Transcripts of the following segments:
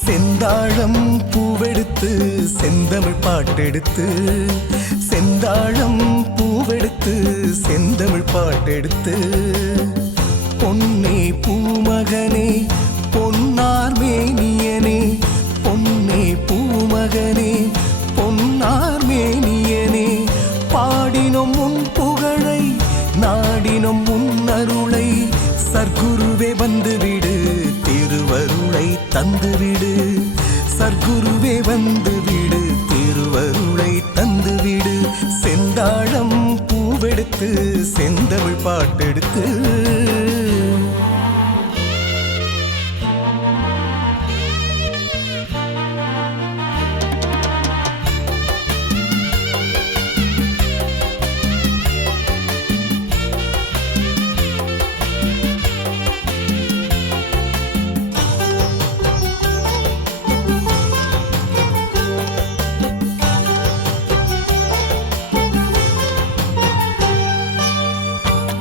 செந்தாழம் பூவெடுத்து செந்தமிழ் பாட்டெடுத்து செந்தாழம் பூவெடுத்து செந்தமிழ் பாட்டெடுத்து பொன்னே பூமகனே பொன்னார் மேனியனே பொன்னே பூமகனே பொன்னார் மேனியனே பாடினோம் உன் புகழை நாடினோம் உன் அருளை சர்க்குருவே வந்துவிடு திருவருளை தந்துவிடு சர்க்குருவே வந்துவிடு திருவருளை தந்துவிடு செந்தாழம் பூவெடுத்து செந்தமிழ் பாட்டெடுத்து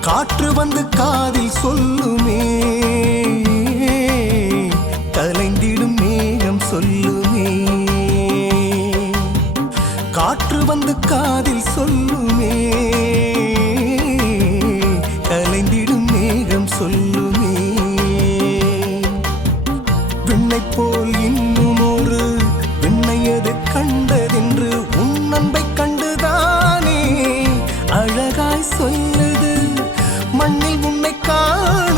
காற்று வந்து காதில் சொல்லுமே கலைந்திடும் மேகம் சொல்லுமே காற்று வந்து காதில் சொல்லுமே கலைந்திடும் மேகம் சொல்லுமே விண்ணை போல் இன்னும் ஒரு விண்ணையது கண்டதென்று உன் அன்பை கண்டுதானே அழகாய் சொல்லுது மண்ணில் உன்னை காண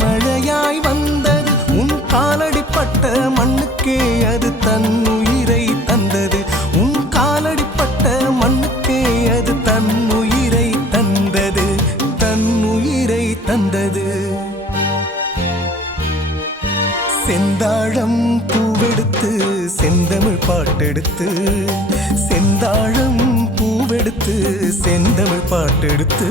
மழையாய் வந்தது உன் காலடிப்பட்ட மண்ணுக்கே அது தன்னுயிரை தந்தது உன் காலடிப்பட்ட மண்ணுக்கே அது தன்னுயிரை தந்தது தன்னுயிரை தந்தது செந்தாழம் பூவெடுத்து செந்தமிழ் பாட்டெடுத்து செந்தாழம் பூவெடுத்து செந்தமிழ் பாட்டெடுத்து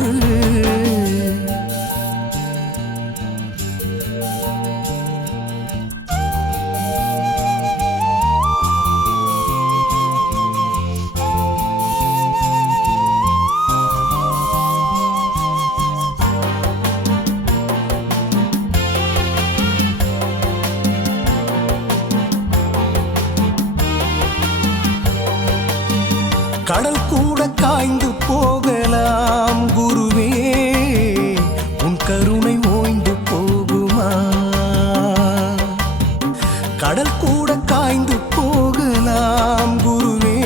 கடல் கூட காய்ந்து போகலாம் குருவே உன் கருணை ஓய்ந்து போகுமா கடல் கூட காய்ந்து போகலாம் குருவே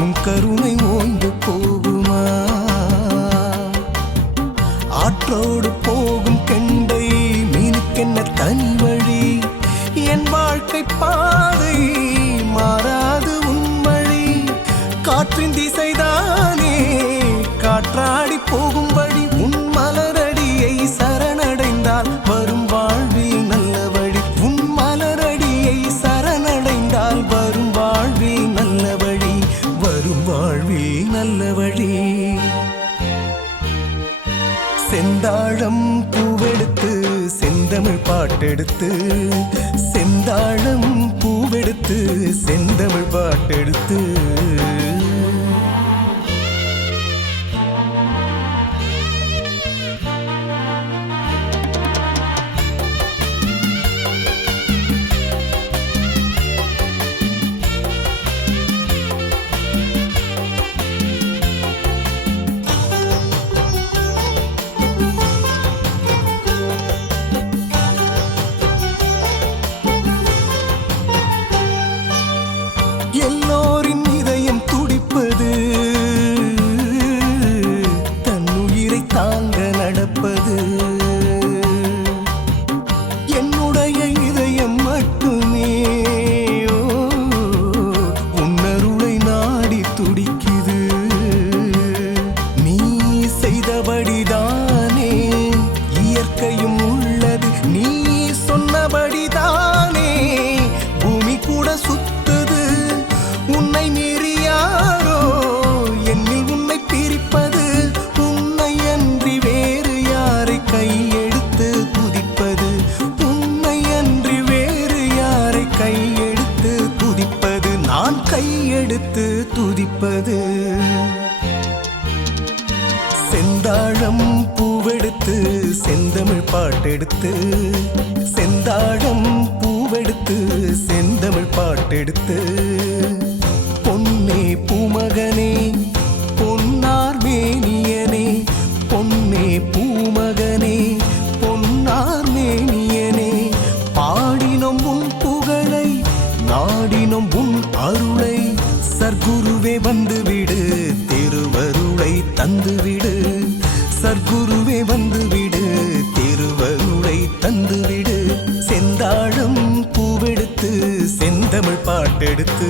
உன் கருணை ஓய்ந்து போகுமா ஆற்றோடு போகும் கெண்டை மீனுக்கென்ன தனி வழி என் வாழ்க்கை பாதை மாறாது காற்றின் திசைதானே காற்றாடி போகும் வழி உன் மலரடியை சரணடைந்தால் வரும் வாழ்வில் நல்ல வழி உன் மலரடியை சரணடைந்தால் வரும் வாழ்வில் நல்ல வழி வரும் வாழ்வில் நல்ல வழி செந்தாழம் பூவெடுத்து செந்தமிழ் பாட்டெடுத்து செந்தாழம் பூவெடுத்து செந்தமிழ் பாட்டெடுத்து எல்லோரின் இதயம் துடி பூவெடுத்து செந்தமிழ் பாட்டெடுத்து செந்தாழம் பூவெடுத்து செந்தமிழ் பாட்டெடுத்து பொன்னே பூமகனே பொன்னார் மேனியனே பொன்னே பூமகனே பொன்னார் மேனியனே பாடினோம் உன் புகழை நாடினோம் உன் அருளை சர்க்குருவே வந்துவிடு திருவருளை தந்துவிடு சர்க்குருவே வந்துவிடு திருவருளை தந்துவிடு செந்தாழம் பூவெடுத்து செந்தமிழ் பாட்டெடுத்து